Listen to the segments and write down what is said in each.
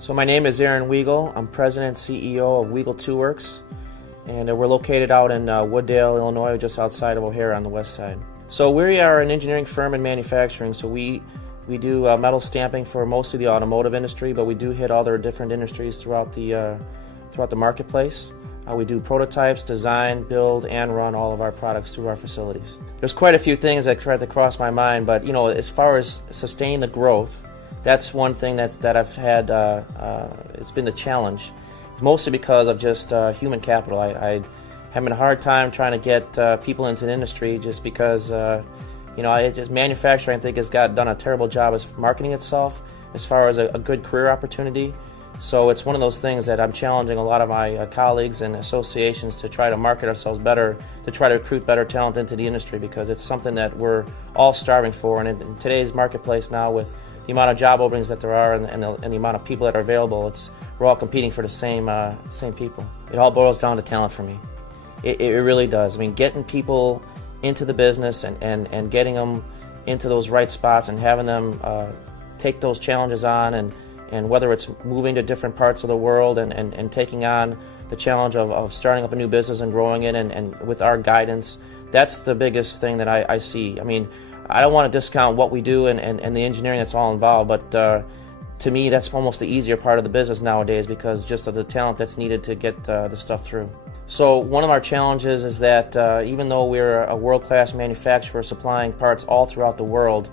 So my name is Aaron Wiegel. I'm President and CEO of Wiegel 2 Works, and we're located out in Wooddale, Illinois, just outside of O'Hare on the west side. So we are an engineering firm in manufacturing, so we do metal stamping for most of the automotive industry, but we do hit other different industries throughout the marketplace. We do prototypes, design, build, and run all of our products through our facilities. There's quite a few things that tried to cross my mind, but as far as sustaining the growth, that's one thing that I've had. It's been the challenge, mostly because of just human capital. I having a hard time trying to get people into the industry, just because manufacturing, I think, has done a terrible job as marketing itself as far as a good career opportunity. So it's one of those things that I'm challenging a lot of my colleagues and associations to try to market ourselves better, to try to recruit better talent into the industry, because it's something that we're all starving for. And in today's marketplace now, with the amount of job openings that there are and the amount of people that are available, we're all competing for the same people. It all boils down to talent for me. It really does. I mean, getting people into the business and getting them into those right spots and having them take those challenges on, and whether it's moving to different parts of the world and taking on the challenge of starting up a new business and growing it, and with our guidance, that's the biggest thing that I see. I mean, I don't want to discount what we do and the engineering that's all involved, but to me, that's almost the easier part of the business nowadays, because just of the talent that's needed to get the stuff through. So one of our challenges is that even though we're a world-class manufacturer supplying parts all throughout the world,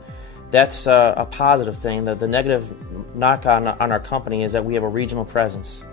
that's a positive thing. The negative knock on our company is that we have a regional presence.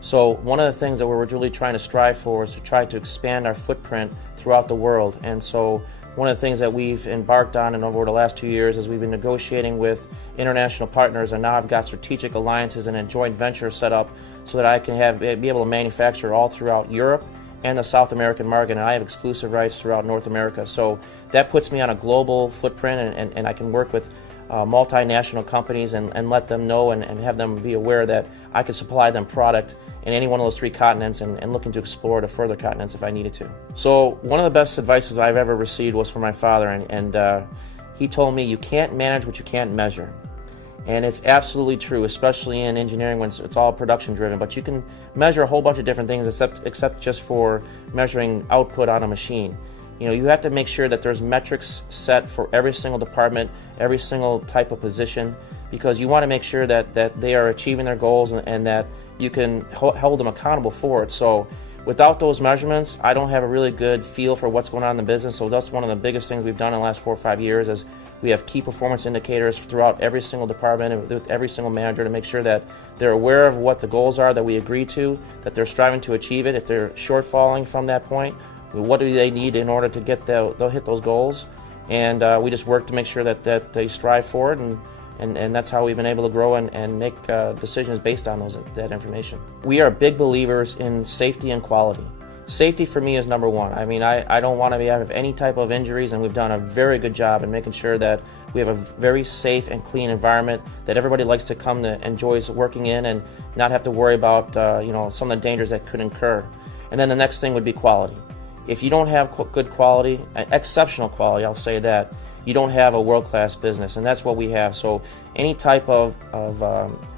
So one of the things that we're really trying to strive for is to try to expand our footprint throughout the world. And so one of the things that we've embarked on and over the last 2 years is we've been negotiating with international partners, and now I've got strategic alliances and a joint venture set up so that I can be able to manufacture all throughout Europe and the South American market, and I have exclusive rights throughout North America. So that puts me on a global footprint, and I can work with multinational companies and let them know and have them be aware that I could supply them product in any one of those 3 continents, and looking to explore to further continents if I needed to. So one of the best advices I've ever received was from my father, and he told me, you can't manage what you can't measure. And it's absolutely true, especially in engineering when it's all production driven. But you can measure a whole bunch of different things except just for measuring output on a machine. You have to make sure that there's metrics set for every single department, every single type of position, because you want to make sure that they are achieving their goals and that you can hold them accountable for it. So without those measurements, I don't have a really good feel for what's going on in the business. So that's one of the biggest things we've done in the last 4 or 5 years, is we have key performance indicators throughout every single department and with every single manager to make sure that they're aware of what the goals are that we agree to, that they're striving to achieve it. If they're shortfalling from that point, what do they need in order to they'll hit those goals? And we just work to make sure that they strive for it, and that's how we've been able to grow and make decisions based on that information. We are big believers in safety and quality. Safety for me is number one. I mean, I don't want to have any type of injuries, and we've done a very good job in making sure that we have a very safe and clean environment that everybody likes to come to enjoys working in, and not have to worry about some of the dangers that could incur. And then the next thing would be quality. If you don't have good quality, exceptional quality, I'll say that, you don't have a world-class business, and that's what we have. So any type of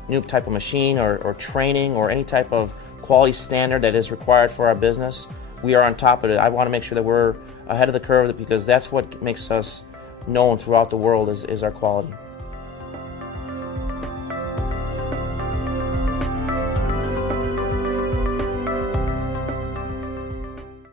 new type of machine or training or any type of quality standard that is required for our business, we are on top of it. I want to make sure that we're ahead of the curve, because that's what makes us known throughout the world is our quality.